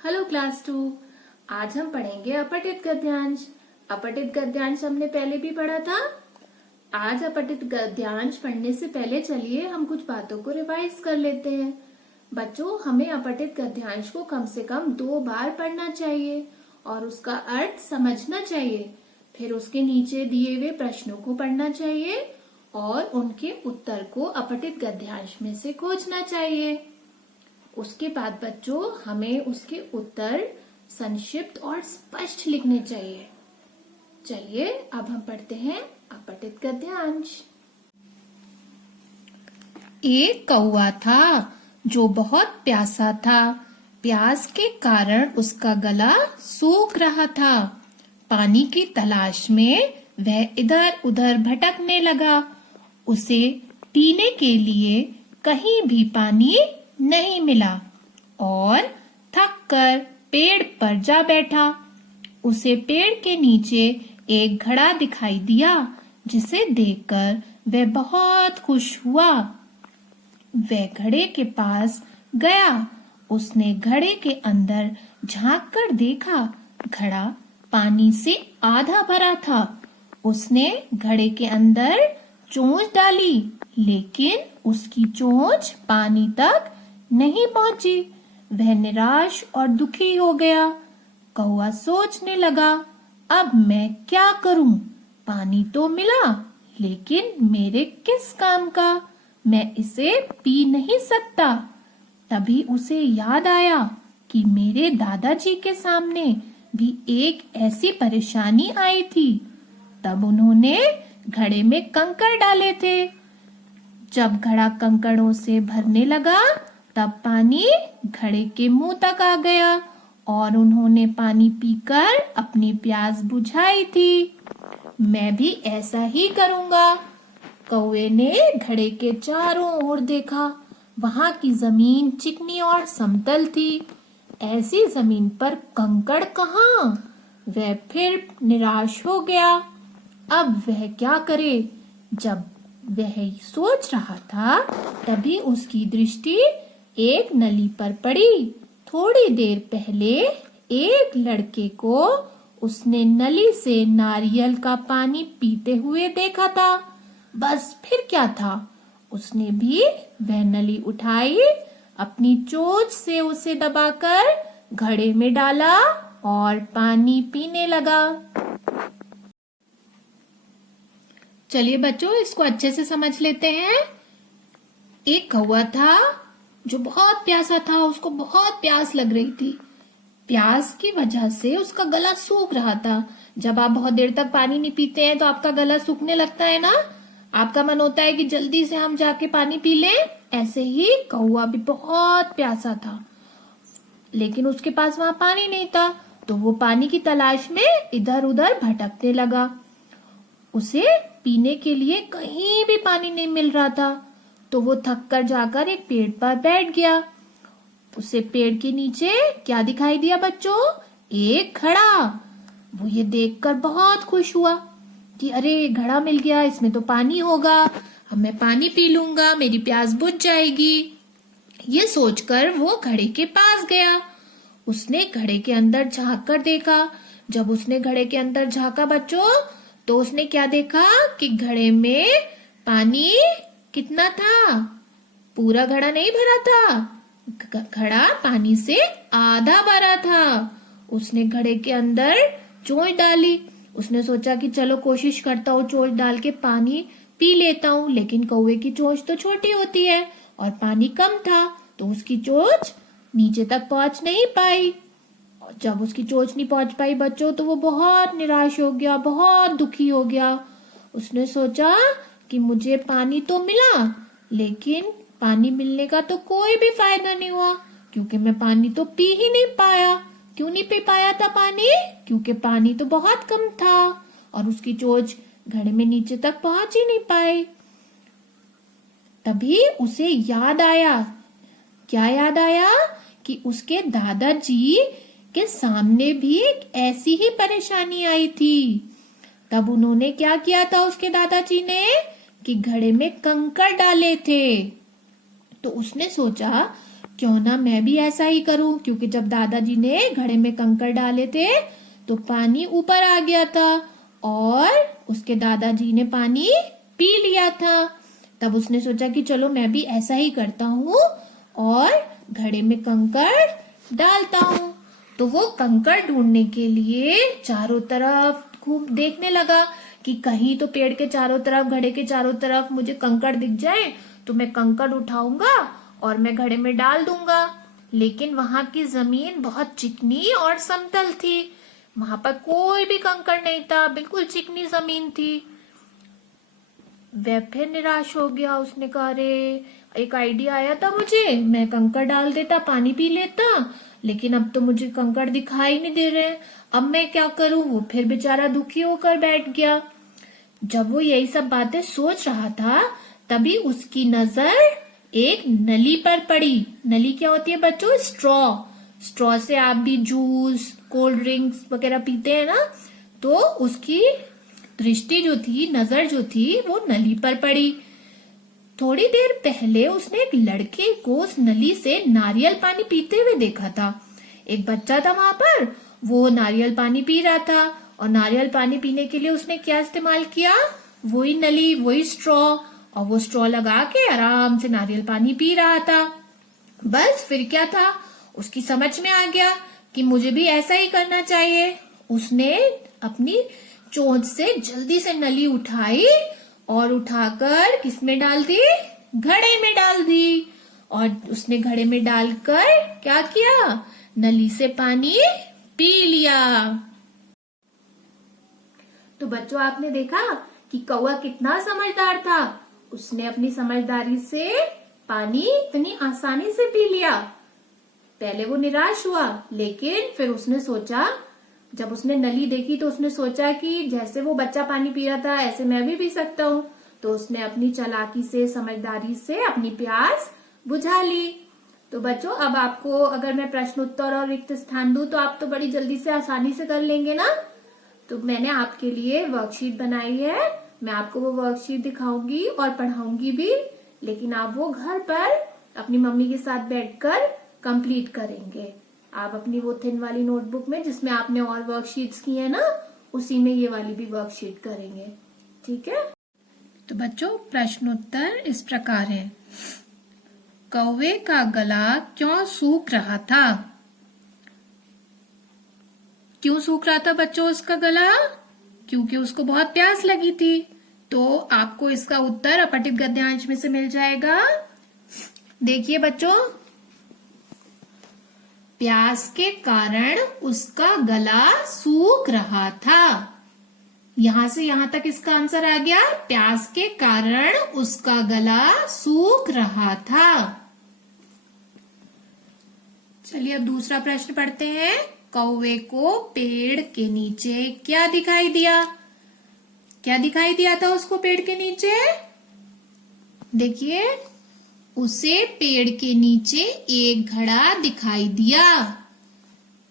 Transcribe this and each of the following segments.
Hello class 2। आज हम पढ़ेंगे अपठित गद्यांश। अपठित गद्यांश हमने पहले भी पढ़ा था। आज अपठित गद्यांश पढ़ने से पहले चलिए हम कुछ बातों को रिवाइज कर लेते हैं। बच्चों, हमें अपठित गद्यांश को कम से कम 2 बार पढ़ना चाहिए और उसका अर्थ समझना चाहिए। फिर उसके नीचे दिए हुए प्रश्नों को पढ़ना चाहिए और उनके उत्तर को अपठित गद्यांश में से खोजना चाहिए। उसके बाद बच्चों हमें उसके उत्तर संक्षिप्त और स्पष्ट लिखने चाहिए। चलिए अब हम पढ़ते हैं अपठित गद्यांश। एक कौवा था जो बहुत प्यासा था। प्यास के कारण उसका गला सूख रहा था। पानी की तलाश में वह इधर उधर भटकने लगा। उसे पीने के लिए कहीं भी पानी नहीं मिला और थक कर पेड़ पर जा बैठा। उसे पेड़ के नीचे एक घड़ा दिखाई दिया जिसे देखकर वह बहुत खुश हुआ। वह घड़े के पास गया। उसने घड़े के अंदर झांक कर देखा। घड़ा पानी से आधा भरा था। उसने घड़े के अंदर चोंच डाली, लेकिन उसकी चोंच पानी तक नहीं पहुंची। वह निराश और दुखी हो गया। कौवा सोचने लगा, अब मैं क्या करूं? पानी तो मिला, लेकिन मेरे किस काम का? मैं इसे पी नहीं सकता। तभी उसे याद आया कि मेरे दादाजी के सामने भी एक ऐसी परेशानी आई थी। तब उन्होंने घड़े में कंकड़ डाले थे। जब घड़ा कंकड़ों से भरने लगा तब पानी घड़े के मुंह तक आ गया और उन्होंने पानी पीकर अपनी प्यास बुझाई थी। मैं भी ऐसा ही करूंगा। कौवे ने घड़े के चारों ओर देखा। वहां की जमीन चिकनी और समतल थी। ऐसी जमीन पर कंकड़ कहाँ? वह फिर निराश हो गया। अब वह क्या करे? जब वह सोच रहा था तभी उसकी दृष्टि एक नली पर पड़ी। थोड़ी देर पहले एक लड़के को उसने नली से नारियल का पानी पीते हुए देखा था। बस फिर क्या था, उसने भी वह नली उठाई, अपनी चोंच से उसे दबाकर घड़े में डाला और पानी पीने लगा। चलिए बच्चों, इसको अच्छे से समझ लेते हैं। एक कौवा था जो बहुत प्यासा था। उसको बहुत प्यास लग रही थी। प्यास की वजह से उसका गला सूख रहा था। जब आप बहुत देर तक पानी नहीं पीते हैं तो आपका गला सूखने लगता है ना। आपका मन होता है कि जल्दी से हम जाके पानी पी लें। ऐसे ही कौवा भी बहुत प्यासा था, लेकिन उसके पास वहां पानी नहीं था। तो वो पानी की तलाश में इधर उधर भटकने लगा। उसे पीने के लिए कहीं भी पानी नहीं मिल रहा था। तो वो थक कर जाकर एक पेड़ पर बैठ गया। उसे पेड़ के नीचे क्या दिखाई दिया बच्चों? एक घड़ा। वो ये देखकर बहुत खुश हुआ कि अरे घड़ा मिल गया, इसमें तो पानी होगा, अब मैं पानी पी लूंगा, मेरी प्यास बुझ जाएगी। ये सोचकर वो घड़े के पास गया। उसने घड़े के अंदर झांक कर देखा। जब उसने घड़े के अंदर झांका बच्चों, तो उसने क्या देखा कि घड़े में पानी कितना था? पूरा घड़ा नहीं भरा था। घड़ा पानी से आधा भरा था। उसने घड़े के अंदर चोंच डाली। उसने सोचा कि चलो कोशिश करता हूँ, चोंच डाल के पानी पी लेता हूँ। लेकिन कौवे की चोंच तो छोटी होती है और पानी कम था, तो उसकी चोंच नीचे तक पहुंच नहीं पाई। जब उसकी चोंच नहीं पहुंच पाई बच्चों, तो वो बहुत निराश हो गया, बहुत दुखी हो गया। उसने सोचा कि मुझे पानी तो मिला, लेकिन पानी मिलने का तो कोई भी फायदा नहीं हुआ, क्योंकि मैं पानी तो पी ही नहीं पाया। क्यों नहीं पी पाया था पानी? क्योंकि पानी तो बहुत कम था और उसकी चोंच घड़े में नीचे तक पहुंच ही नहीं पाई। तभी उसे याद आया। क्या याद आया? कि उसके दादाजी के सामने भी एक ऐसी ही परेशानी आई थी। तब उन्होंने क्या किया था उसके दादाजी ने? कि घड़े में कंकड़ डाले थे। तो उसने सोचा क्यों ना मैं भी ऐसा ही करूं, क्योंकि जब दादाजी ने घड़े में कंकड़ डाले थे तो पानी ऊपर आ गया था और उसके दादाजी ने पानी पी लिया था। तब उसने सोचा कि चलो मैं भी ऐसा ही करता हूँ और घड़े में कंकड़ डालता हूँ। तो वो कंकड़ ढूंढने के लिए चारों तरफ खूब देखने लगा कि कहीं तो पेड़ के चारों तरफ, घड़े के चारों तरफ मुझे कंकड़ दिख जाए तो मैं कंकड़ उठाऊंगा और मैं घड़े में डाल दूंगा। लेकिन वहां की जमीन बहुत चिकनी और समतल थी, वहां पर कोई भी कंकड़ नहीं था, बिल्कुल चिकनी जमीन थी। वह फिर निराश हो गया। उसने कहा अरे एक आइडिया आया था मुझे, मैं कंकड़ डाल देता, पानी पी लेता, लेकिन अब तो मुझे कंकड़ दिखाई नहीं दे रहे, अब मैं क्या करूं। वो फिर बेचारा दुखी होकर बैठ गया। जब वो यही सब बातें सोच रहा था तभी उसकी नजर एक नली पर पड़ी। नली क्या होती है बच्चों? स्ट्रॉ। स्ट्रॉ से आप भी जूस, कोल्ड ड्रिंक्स वगैरह पीते हैं ना, तो उसकी दृष्टि जो थी, नजर जो थी, वो नली पर पड़ी। थोड़ी देर पहले उसने एक लड़के को उस नली से नारियल पानी पीते हुए देखा था। एक बच्चा था वहां पर, वो नारियल पानी पी रहा था और नारियल पानी पीने के लिए उसने क्या इस्तेमाल किया? वही नली, वही स्ट्रॉ, और वो स्ट्रॉ लगा के आराम से नारियल पानी पी रहा था। बस फिर क्या था, उसकी समझ में आ गया कि मुझे भी ऐसा ही करना चाहिए। उसने अपनी चोंच से जल्दी से नली उठाई और उठाकर किसमें डाल दी? घड़े में डाल दी। और उसने घड़े में डालकर क्या किया? नली से पानी पी लिया। तो बच्चों आपने देखा कि कौवा कितना समझदार था। उसने अपनी समझदारी से पानी इतनी आसानी से पी लिया। पहले वो निराश हुआ, लेकिन फिर उसने सोचा, जब उसने नली देखी तो उसने सोचा कि जैसे वो बच्चा पानी पी रहा था ऐसे मैं भी पी सकता हूँ। तो उसने अपनी चालाकी से, समझदारी से अपनी प्यास बुझा ली। तो बच्चों अब आपको अगर मैं प्रश्न उत्तर और रिक्त स्थान दूं तो आप तो बड़ी जल्दी से आसानी से कर लेंगे ना। तो मैंने आपके लिए वर्कशीट बनाई है, मैं आपको वो वर्कशीट दिखाऊंगी और पढ़ाऊंगी भी, लेकिन आप वो घर पर अपनी मम्मी के साथ बैठकर कंप्लीट करेंगे। आप अपनी वो थिन वाली नोटबुक में जिसमें आपने और वर्कशीट्स की है ना, उसी में ये वाली भी वर्कशीट करेंगे, ठीक है। तो बच्चों प्रश्नोत्तर इस प्रकार है। कौवे का गला क्यों सूख रहा था? क्यों सूख रहा था बच्चों उसका गला? क्योंकि उसको बहुत प्यास लगी थी। तो आपको इसका उत्तर अपठित गद्यांश में से मिल जाएगा। देखिए बच्चों, प्यास के कारण उसका गला सूख रहा था। यहां से यहां तक इसका आंसर आ गया। प्यास के कारण उसका गला सूख रहा था। चलिए अब दूसरा प्रश्न पढ़ते हैं। कौवे को पेड़ के नीचे क्या दिखाई दिया? क्या दिखाई दिया था उसको पेड़ के नीचे? देखिए, उसे पेड़ के नीचे एक घड़ा दिखाई दिया।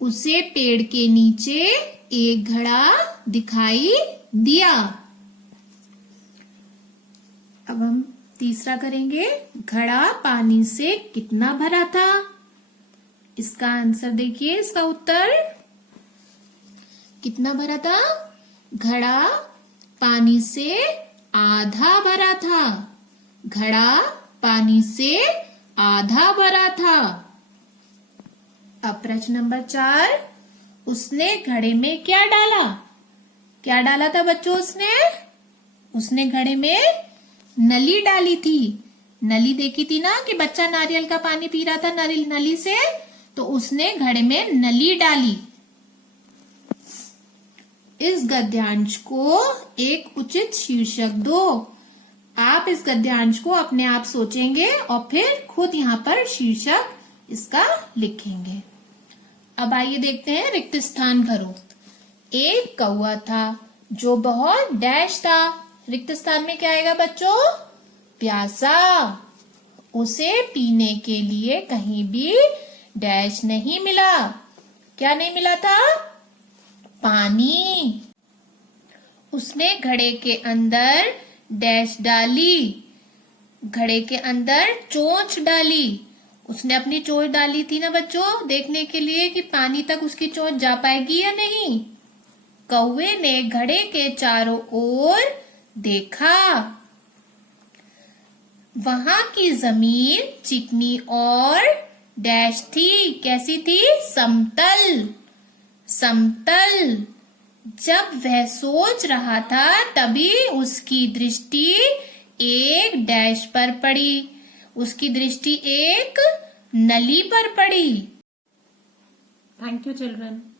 उसे पेड़ के नीचे एक घड़ा दिखाई दिया। अब हम तीसरा करेंगे। घड़ा पानी से कितना भरा था? इसका आंसर देखिए, इसका उत्तर कितना भरा था? घड़ा पानी से आधा भरा था। घड़ा पानी से आधा भरा था। अब प्रश्न नंबर 4। उसने घड़े में क्या डाला? क्या डाला था बच्चों उसने घड़े में नली डाली थी। नली देखी थी ना कि बच्चा नारियल का पानी पी रहा था नली से, तो उसने घड़े में नली डाली। इस गद्यांश को एक उचित शीर्षक दो। आप इस गद्यांश को अपने आप सोचेंगे और फिर खुद यहाँ पर शीर्षक इसका लिखेंगे। अब आइए देखते हैं रिक्त स्थान भरो। एक कौवा था जो बहुत डैश था। रिक्त स्थान में क्या आएगा बच्चों? प्यासा। उसे पीने के लिए कहीं भी डैश नहीं मिला। क्या नहीं मिला था? पानी। उसने घड़े के अंदर डैश डाली, घड़े के अंदर चोंच डाली उसने अपनी चोंच डाली थी ना बच्चों, देखने के लिए कि पानी तक उसकी चोंच जा पाएगी या नहीं। कौवे ने घड़े के चारों ओर देखा। वहां की जमीन चिकनी और डैश थी। कैसी थी? समतल। समतल। जब वह सोच रहा था तभी उसकी दृष्टि एक डैश पर पड़ी। उसकी दृष्टि एक नली पर पड़ी। Thank you children.